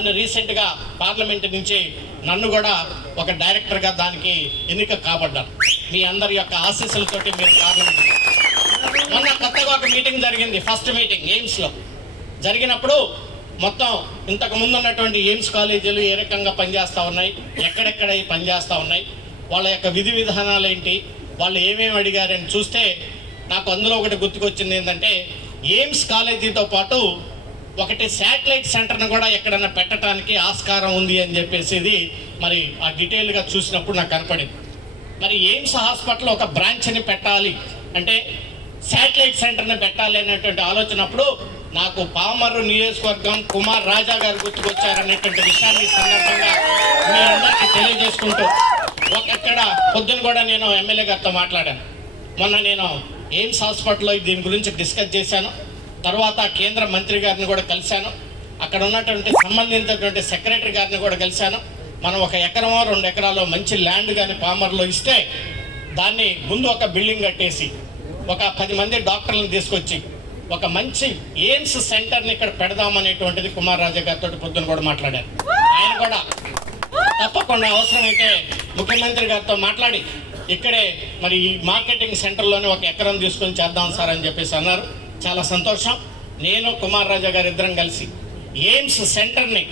నన్ను రీసెంట్గా పార్లమెంట్ నుంచి నన్ను కూడా ఒక డైరెక్టర్గా దానికి ఎన్నిక కాబడ్డాను. మీ అందరి యొక్క ఆశీస్సులతోటి మీరు పార్లమెంట్. మొన్న కొత్తగా ఒక మీటింగ్ జరిగింది, ఫస్ట్ మీటింగ్ ఎయిమ్స్లో జరిగినప్పుడు మొత్తం ఇంతకు ముందు ఉన్నటువంటి ఎయిమ్స్ కాలేజీలు ఏ రకంగా పనిచేస్తూ ఉన్నాయి, ఎక్కడెక్కడ పనిచేస్తూ ఉన్నాయి, వాళ్ళ యొక్క విధి విధానాలు ఏంటి, వాళ్ళు ఏమేమి అడిగారని చూస్తే నాకు అందులో ఒకటి గుర్తుకొచ్చింది. ఏంటంటే ఎయిమ్స్ కాలేజీతో పాటు ఒకటి శాటిలైట్ సెంటర్ను కూడా ఎక్కడన్నా పెట్టడానికి ఆస్కారం ఉంది అని చెప్పేసి మరి ఆ డీటెయిల్గా చూసినప్పుడు నాకు కనపడింది. మరి ఎయిమ్స్ హాస్పిటల్ ఒక బ్రాంచ్ని పెట్టాలి అంటే శాటిలైట్ సెంటర్ని పెట్టాలి అనేటువంటి ఆలోచనప్పుడు నాకు పామర్రు నియోజకవర్గం కుమార్ రాజా గారు గుర్తుకొచ్చారనేటువంటి విషయాన్ని సందర్భంగా మీ అందరికీ తెలియజేసుకుంటూ అక్కడ పొద్దున కూడా నేను ఎమ్మెల్యే గారితో మాట్లాడాను. మొన్న నేను ఎయిమ్స్ హాస్పిటల్లో దీని గురించి డిస్కస్ చేశాను. తర్వాత కేంద్ర మంత్రి గారిని కూడా కలిశాను. అక్కడ ఉన్నటువంటి సంబంధించినటువంటి సెక్రటరీ గారిని కూడా కలిశాను. మనం 1 ఎకరమో 2 ఎకరాలు మంచి ల్యాండ్ కానీ పామర్లో ఇస్తే దాన్ని ముందు ఒక బిల్డింగ్ కట్టేసి ఒక 10 మంది డాక్టర్లను తీసుకొచ్చి ఒక మంచి ఎయిమ్స్ సెంటర్ని ఇక్కడ పెడదామనేటువంటిది కుమార్ రాజా గారితో పొద్దున కూడా మాట్లాడారు. ఆయన కూడా తప్పకుండా అవసరమైతే ముఖ్యమంత్రి గారితో మాట్లాడి ఇక్కడే మరి ఈ మార్కెటింగ్ సెంటర్లోనే 1 ఎకరం తీసుకొని చేద్దాం సార్ అని చెప్పేసి అన్నారు. చాలా సంతోషం. నేను కుమార్ రాజా గారు ఇద్దరం కలిసి ఎయిమ్స్ సెంటర్ని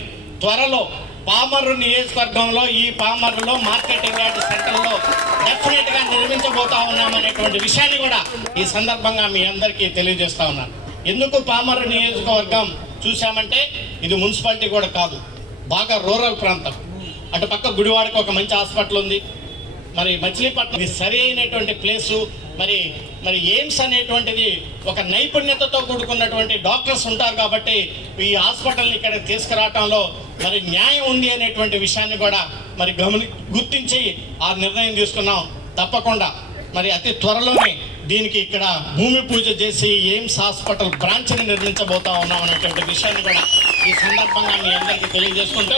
త్వరలో పామర్రు నియోజకవర్గంలో ఈ పామర్రులో మార్కెటింగ్ యార్డ్ సెంటర్లో డెఫినెట్గా నిర్మించబోతా ఉన్నామనేటువంటి విషయాన్ని కూడా ఈ సందర్భంగా మీ అందరికీ తెలియజేస్తా ఉన్నాను. ఎందుకు పామర్రు నియోజకవర్గం చూసామంటే ఇది మున్సిపాలిటీ కూడా కాదు, బాగా రూరల్ ప్రాంతం. అటు పక్క గుడివాడకు ఒక మంచి హాస్పిటల్ ఉంది. మరి మచిలీపట్నం ఇది సరి అయినటువంటి ప్లేసు. మరి ఎయిమ్స్ అనేటువంటిది ఒక నైపుణ్యతతో కూడుకున్నటువంటి డాక్టర్స్ ఉంటారు కాబట్టి ఈ హాస్పిటల్ని ఇక్కడ తీసుకురావటంలో మరి న్యాయం ఉంది అనేటువంటి విషయాన్ని కూడా మరి గుర్తించి ఆ నిర్ణయం తీసుకున్నాం. తప్పకుండా మరి అతి త్వరలోనే దీనికి ఇక్కడ భూమి పూజ చేసి ఎయిమ్స్ హాస్పిటల్ బ్రాంచ్ని నిర్మించబోతా ఉన్నాం అనేటువంటి విషయాన్ని కూడా ఈ సందర్భంగా మీ అందరికీ తెలియజేసుకుంటూ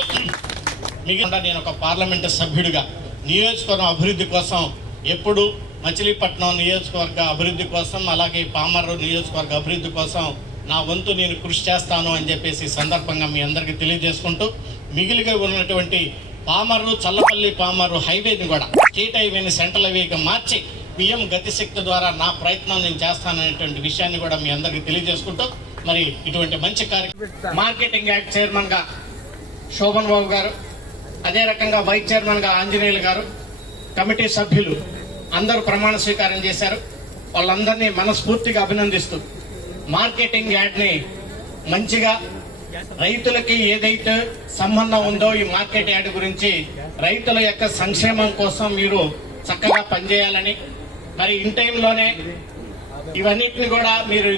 మిగతా నేను ఒక పార్లమెంటు సభ్యుడిగా నియోజకవర్గం అభివృద్ధి కోసం ఎప్పుడు మచిలీపట్నం నియోజకవర్గ అభివృద్ధి కోసం అలాగే పామర్రు నియోజకవర్గ అభివృద్ధి కోసం నా వంతు నేను కృషి చేస్తాను అని చెప్పేసి సందర్భంగా మీ అందరికీ తెలియజేసుకుంటూ మిగిలిగా ఉన్నటువంటి పామర్రు చల్లపల్లి పామర్రు హైవేని కూడా స్టేట్ హైవేని సెంట్రల్ హైవేగా మార్చి పిఎం గతిశక్తి ద్వారా నా ప్రయత్నం నేను చేస్తాననేటువంటి విషయాన్ని కూడా మీ అందరికీ తెలియజేసుకుంటూ మరి ఇటువంటి మంచి కార్యక్రమం మార్కెటింగ్ యాక్ట్ చైర్మన్గా శోభన్ బాబు గారు, అదే రకంగా వైస్ చైర్మన్గా ఆంజనేయులు గారు, కమిటీ సభ్యులు అందరూ ప్రమాణ స్వీకారం చేశారు. వాళ్ళందరినీ మనస్ఫూర్తిగా అభినందిస్తూ మార్కెటింగ్ యార్డ్ని మంచిగా రైతులకి ఏదైతే సంబంధం ఉందో ఈ మార్కెట్ యార్డ్ గురించి రైతుల యొక్క సంక్షేమం కోసం మీరు చక్కగా పనిచేయాలని, మరి ఇన్ టైంలోనే ఇవన్నిటిని కూడా మీరు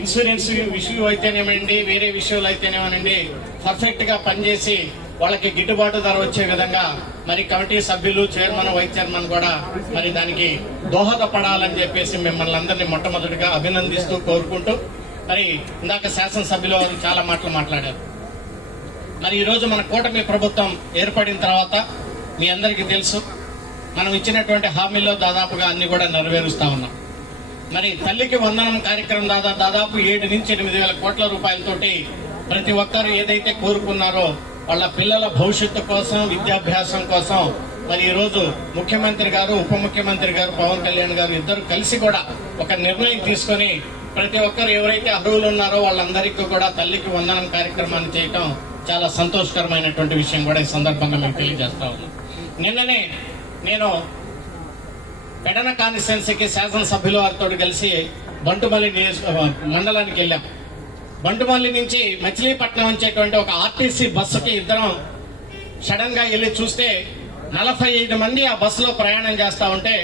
ఇన్సూరెన్స్ విషయం అయితేనేమండి వేరే విషయాలు అయితేనేమనండి పర్ఫెక్ట్గా పనిచేసి వాళ్ళకి గిట్టుబాటు ధర వచ్చే విధంగా మరి కమిటీ సభ్యులు చైర్మన్ వైస్ చైర్మన్ కూడా మరి దానికి దోహదపడాలని చెప్పేసి మిమ్మల్ని అందరినీ మొట్టమొదటిగా అభినందిస్తూ కోరుకుంటూ మరి ఇందాక శాసనసభ్యులు వారు చాలా మాటలు మాట్లాడారు. మరి ఈరోజు మన కూటమి ప్రభుత్వం ఏర్పడిన తర్వాత మీ అందరికీ తెలుసు మనం ఇచ్చినటువంటి హామీల్లో దాదాపుగా అన్ని కూడా నెరవేరుస్తా ఉన్నాం. మరి తల్లికి వందనం కార్యక్రమం దాదాపు 7 నుంచి 8 వేల కోట్ల రూపాయలతోటి ప్రతి ఒక్కరు ఏదైతే కోరుకున్నారో వాళ్ళ పిల్లల భవిష్యత్తు కోసం విద్యాభ్యాసం కోసం మరి ఈరోజు ముఖ్యమంత్రి గారు ఉప ముఖ్యమంత్రి గారు పవన్ కళ్యాణ్ గారు ఇద్దరు కలిసి కూడా ఒక నిర్ణయం తీసుకొని ప్రతి ఒక్కరు ఎవరైతే అర్హులు ఉన్నారో వాళ్ళందరికీ కూడా తల్లికి వందనం కార్యక్రమాన్ని చేయటం చాలా సంతోషకరమైనటువంటి విషయం కూడా ఈ సందర్భంగా మీకు తెలియజేస్తా ఉన్నాను. నిన్ననే నేను పెడన కాన్స్టిట్యున్సీకి శాసనసభ్యుల వారితో కలిసి బంటుమల్లి మండలానికి వెళ్ళాం. బంటుమల్లి నుంచి మచిలీపట్నం వచ్చేటువంటి ఒక ఆర్టీసీ బస్సుకి ఇద్దరం సడన్ గా వెళ్ళి చూస్తే 45 మంది ఆ బస్సులో ప్రయాణం చేస్తా ఉంటే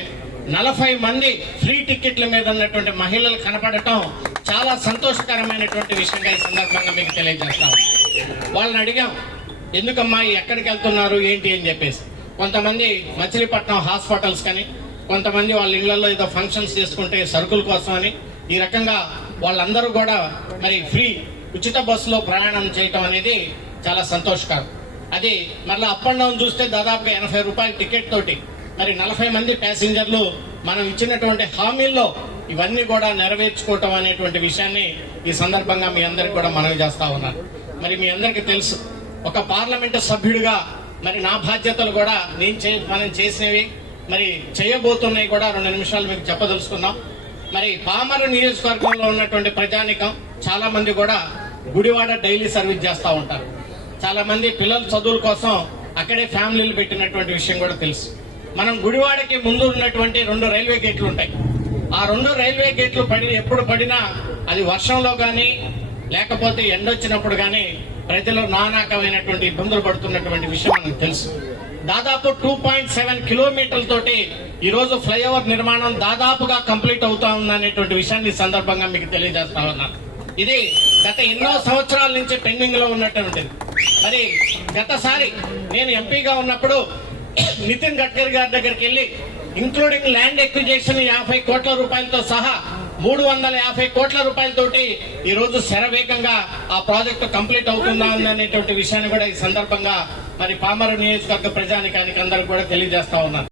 40 మంది ఫ్రీ టికెట్ల మీద ఉన్నటువంటి మహిళలు కనపడటం చాలా సంతోషకరమైనటువంటి విషయంగా ఈ సందర్భంగా మీకు తెలియజేస్తాం. వాళ్ళని అడిగాం, ఎందుకమ్మా ఎక్కడికి వెళ్తున్నారు ఏంటి అని చెప్పేసి. కొంతమంది మచిలీపట్నం హాస్పిటల్స్ కానీ, కొంతమంది వాళ్ళ ఇళ్లలో ఏదో ఫంక్షన్స్ చేసుకుంటే సరుకుల కోసం అని, ఈ రకంగా వాళ్ళందరూ కూడా మరి ఉచిత బస్సులో ప్రయాణం చేయటం అనేది చాలా సంతోషకరం. అది మళ్ళీ అప్ అండ్ డౌన్ చూస్తే దాదాపుగా 80 రూపాయల టికెట్ తోటి మరి 40 మంది ప్యాసింజర్లు మనం ఇచ్చినటువంటి హామీల్లో ఇవన్నీ కూడా నెరవేర్చుకోవటం అనేటువంటి విషయాన్ని ఈ సందర్భంగా మీ అందరికి కూడా మనవి చేస్తా ఉన్నాను. మరి మీ అందరికీ తెలుసు ఒక పార్లమెంటు సభ్యుడిగా మరి నా బాధ్యతలు కూడా మనం చేసినవి మరి చేయబోతున్నాయి కూడా 2 నిమిషాలు మీకు చెప్పదలుచుకున్నాం. మరి పామరు నియోజకవర్గంలో ఉన్నటువంటి ప్రజానికం చాలా మంది కూడా గుడివాడ డైలీ సర్వీస్ చేస్తూ ఉంటారు. చాలా మంది పిల్లల చదువుల కోసం అక్కడే ఫ్యామిలీలు పెట్టినటువంటి విషయం కూడా తెలుసు. మనం గుడివాడకి ముందు ఉన్నటువంటి 2 రైల్వే గేట్లు ఉంటాయి. ఆ 2 రైల్వే గేట్లు ఎప్పుడు పడినా అది వర్షంలో గాని లేకపోతే ఎండొచ్చినప్పుడు గాని ప్రజలు నానాకమైనటువంటి ఇబ్బందులు పడుతున్నటువంటి విషయం మనకు తెలుసు. దాదాపు 2.7 కిలోమీటర్లతోటి ఈ రోజు ఫ్లైఓవర్ నిర్మాణం దాదాపుగా కంప్లీట్ అవుతా ఉందనేటువంటి విషయాన్ని ఈ సందర్భంగా మీకు తెలియజేస్తా ఉన్నాను. ఇది గత ఎన్నో సంవత్సరాల నుంచి పెండింగ్ లో ఉన్నటువంటిది. మరి గతసారి నేను ఎంపీగా ఉన్నప్పుడు నితిన్ గడ్కరీ గారి దగ్గరికి వెళ్లి ఇంక్లూడింగ్ ల్యాండ్ ఎక్విజేషన్ 50 కోట్ల రూపాయలతో సహా 350 కోట్ల రూపాయలతోటి ఈ రోజు శరవేగంగా ఆ ప్రాజెక్టు కంప్లీట్ అవుతుందా అనేటువంటి విషయాన్ని కూడా ఈ సందర్భంగా మరి పామరు నియోజకవర్గ ప్రజానికానికి అందరికి కూడా తెలియజేస్తా ఉన్నాను.